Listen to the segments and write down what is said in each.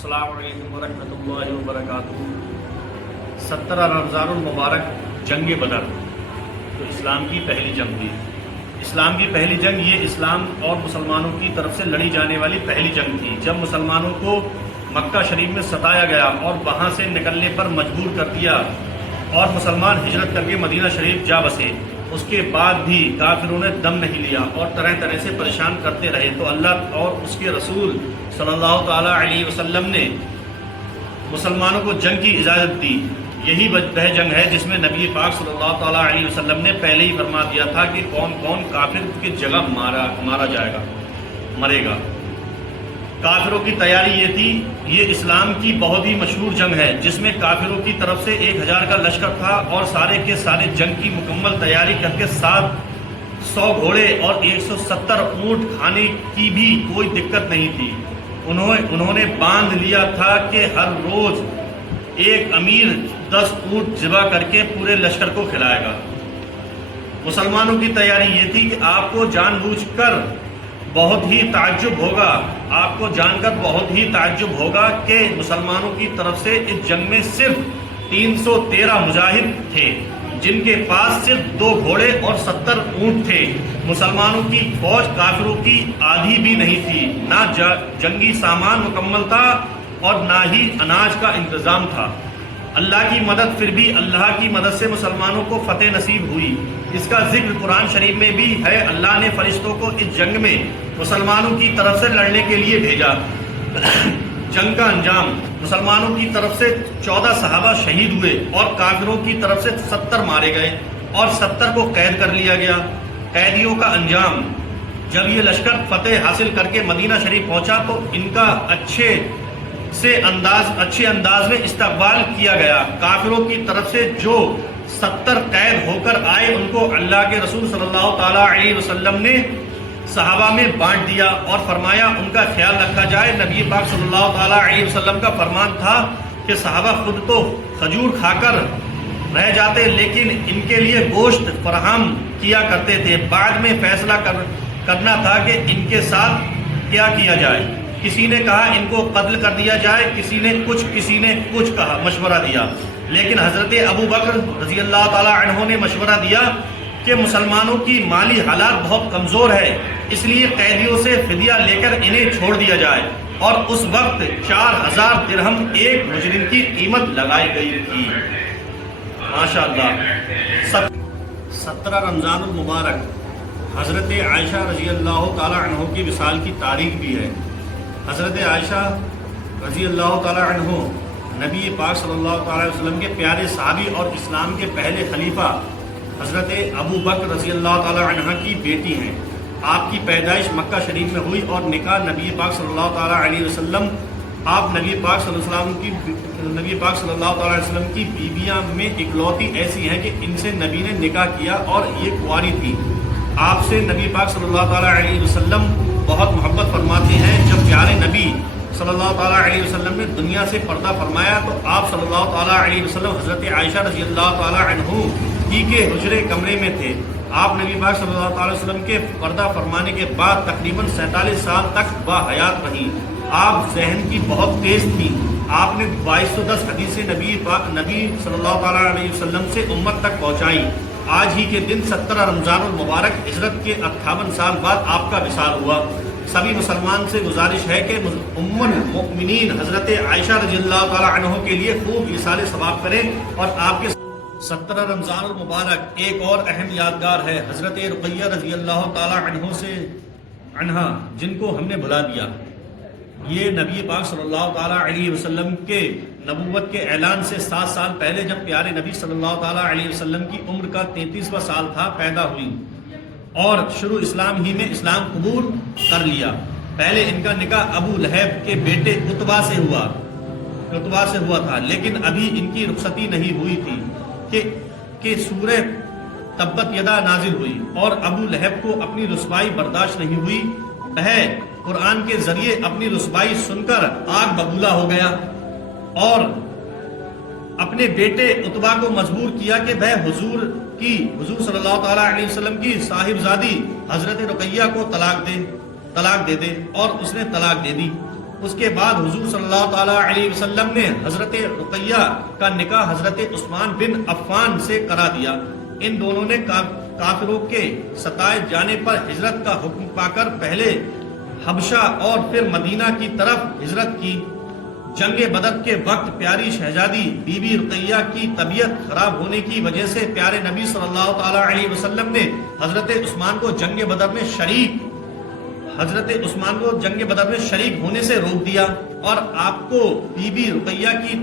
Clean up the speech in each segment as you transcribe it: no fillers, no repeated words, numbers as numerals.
السلام علیکم ورحمۃ اللہ وبرکاتہ۔ 17 رمضان المبارک جنگ بدر تو اسلام کی پہلی جنگ تھی۔ اسلام کی پہلی جنگ یہ اسلام اور مسلمانوں کی طرف سے لڑی جانے والی پہلی جنگ تھی، جب مسلمانوں کو مکہ شریف میں ستایا گیا اور وہاں سے نکلنے پر مجبور کر دیا اور مسلمان ہجرت کر کے مدینہ شریف جا بسے۔ اس کے بعد بھی کافروں نے دم نہیں لیا اور طرح طرح سے پریشان کرتے رہے، تو اللہ اور اس کے رسول صلی اللہ تعالیٰ علیہ وسلم نے مسلمانوں کو جنگ کی اجازت دی۔ یہی وہ جنگ ہے جس میں نبی پاک صلی اللہ تعالیٰ علیہ وسلم نے پہلے ہی فرما دیا تھا کہ کون کون کافر کی جگہ مارا جائے گا، مرے گا۔ کافروں کی تیاری یہ تھی، یہ اسلام کی بہت ہی مشہور جنگ ہے جس میں کافروں کی طرف سے 1000 کا لشکر تھا اور سارے کے سارے جنگ کی مکمل تیاری کر کے 700 گھوڑے اور 170 اونٹ کھانے کی بھی کوئی دقت نہیں تھی۔ انہوں نے باندھ لیا تھا کہ ہر روز ایک امیر 10 اونٹ ذبح کر کے پورے لشکر کو کھلائے گا۔ مسلمانوں کی تیاری یہ تھی کہ آپ کو جان بوجھ کر بہت ہی تعجب ہوگا، آپ کو جان کر بہت ہی تعجب ہوگا کہ مسلمانوں کی طرف سے اس جنگ میں صرف 313 مجاہد تھے، جن کے پاس صرف 2 گھوڑے اور 70 اونٹ تھے۔ مسلمانوں کی فوج کافروں کی آدھی بھی نہیں تھی، نہ جنگی سامان مکمل تھا اور نہ ہی اناج کا انتظام تھا۔ اللہ کی مدد، پھر بھی اللہ کی مدد سے مسلمانوں کو فتح نصیب ہوئی۔ اس کا ذکر قرآن شریف میں بھی ہے۔ اللہ نے فرشتوں کو اس جنگ میں مسلمانوں کی طرف سے لڑنے کے لیے بھیجا۔ جنگ کا انجام، مسلمانوں کی طرف سے 14 صحابہ شہید ہوئے اور کافروں کی طرف سے 70 مارے گئے اور 70 کو قید کر لیا گیا۔ قیدیوں کا انجام، جب یہ لشکر فتح حاصل کر کے مدینہ شریف پہنچا تو ان کا اچھے انداز میں استقبال کیا گیا۔ کافروں کی طرف سے جو 70 قید ہو کر آئے ان کو اللہ کے رسول صلی اللہ تعالیٰ علیہ وسلم نے صحابہ میں بانٹ دیا اور فرمایا ان کا خیال رکھا جائے۔ نبی پاک صلی اللہ تعالیٰ علیہ وسلم کا فرمان تھا کہ صحابہ خود تو کھجور کھا کر رہ جاتے لیکن ان کے لیے گوشت فراہم کیا کرتے تھے۔ بعد میں فیصلہ کرنا تھا کہ ان کے ساتھ کیا کیا جائے۔ کسی نے کہا ان کو قتل کر دیا جائے، کسی نے کچھ کہا، مشورہ دیا، لیکن حضرت ابو بکر رضی اللہ تعالیٰ عنہ نے مشورہ دیا کہ مسلمانوں کی مالی حالات بہت کمزور ہے، اس لیے قیدیوں سے فدیہ لے کر انہیں چھوڑ دیا جائے، اور اس وقت 4000 درہم ایک مجرم کی قیمت لگائی گئی تھی۔ ماشاءاللہ۔ 17 رمضان المبارک حضرت عائشہ رضی اللہ تعالیٰ عنہ کی وصال کی تاریخ بھی ہے۔ حضرت عائشہ رضی اللہ تعالیٰ عنہ نبی پاک صلی اللہ تعالیٰ علیہ وسلم کے پیارے صحابی اور اسلام کے پہلے خلیفہ حضرت ابو بکر رضی اللہ تعالیٰ عنہ کی بیٹی ہیں۔ آپ کی پیدائش مکہ شریف میں ہوئی اور نکاح نبی پاک صلی اللہ تعالیٰ علیہ وسلم، آپ نبی پاک صلی اللہ تعالیٰ علیہ وسلم کی بیویاں میں اکلوتی ایسی ہیں کہ ان سے نبی نے نکاح کیا اور یہ کنواری تھی۔ آپ سے نبی پاک صلی اللہ تعالیٰ علیہ وسلم بہت محبت فرماتے ہیں۔ جب پیارے نبی صلی اللہ تعالیٰ علیہ وسلم نے دنیا سے پردہ فرمایا تو آپ صلی اللہ تعالیٰ علیہ وسلم حضرت عائشہ رضی اللہ تعالیٰ عنہ ہی کے حجرے کمرے میں تھے۔ آپ نبی پاک صلی اللہ تعالیٰ وسلم کے پردہ فرمانے کے بعد تقریباً 47 سال تک باحیات رہی۔ آپ ذہن کی بہت تیز تھی۔ آپ نے 2210 حدیثیں نبی صلی اللہ تعالیٰ علیہ وسلم سے امت تک پہنچائی۔ آج ہی کے دن 17 رمضان المبارک ہجرت کے 58 سال بعد آپ کا وصال ہوا۔ سبھی مسلمان سے گزارش ہے کہ ام المؤمنین حضرت عائشہ رضی اللہ تعالیٰ عنہ کے لیے خوب ایصال ثواب کریں، اور آپ کے 17 رمضان المبارک ایک اور اہم یادگار ہے حضرت رقیہ رضی اللہ تعالیٰ عنہ جن کو ہم نے بھلا دیا۔ یہ نبی پاک صلی اللہ تعالیٰ علیہ وسلم کے نبوت کے اعلان سے 7 سال پہلے، جب پیارے نبی صلی اللہ تعالیٰ علیہ وسلم کی عمر کا 33واں سال تھا، پیدا ہوئی اور شروع اسلام ہی میں اسلام قبول کر لیا۔ پہلے ان کا نکاح ابو لہب کے بیٹے عتبہ سے ہوا تھا، لیکن ابھی ان کی رخصتی نہیں ہوئی تھی کہ سورہ تبت یدا نازل ہوئی اور ابو لہب کو اپنی رسوائی برداشت نہیں ہوئی۔ وہ قرآن کے ذریعے اپنی رسوائی سن کر آگ ببولا ہو گیا اور اپنے بیٹے عتبہ کو مجبور کیا کہ وہ حضور صلی اللہ تعالیٰ علیہ وسلم کی صاحبزادی حضرت رقیہ کو طلاق دے دے، اور اس نے طلاق دے دی۔ اس کے بعد حضور صلی اللہ تعالی علیہ وسلم نے حضرت رقیہ کا نکاح حضرت عثمان بن عفان سے کرا دیا۔ ان دونوں نے کافروں کے ستائے جانے پر ہجرت کا حکم پا کر پہلے حبشہ اور پھر مدینہ کی طرف ہجرت کی۔ جنگ بدر کے وقت پیاری شہزادی بی بی رقیہ کی طبیعت خراب ہونے کی وجہ سے پیارے نبی صلی اللہ تعالی علیہ وسلم نے حضرت عثمان کو جنگ بدر میں شریک ہونے سے روک دیا اور آپ کو بی بی رقیہ کی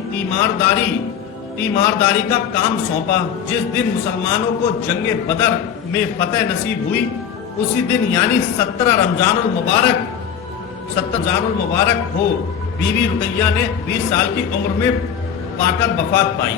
تیمارداری کا کام سونپا۔ جس دن مسلمانوں کو جنگ بدر میں فتح نصیب ہوئی اسی دن یعنی 17 رمضان المبارک ہو بی بی رقیہ نے 20 سال کی عمر میں پا کر وفات پائی۔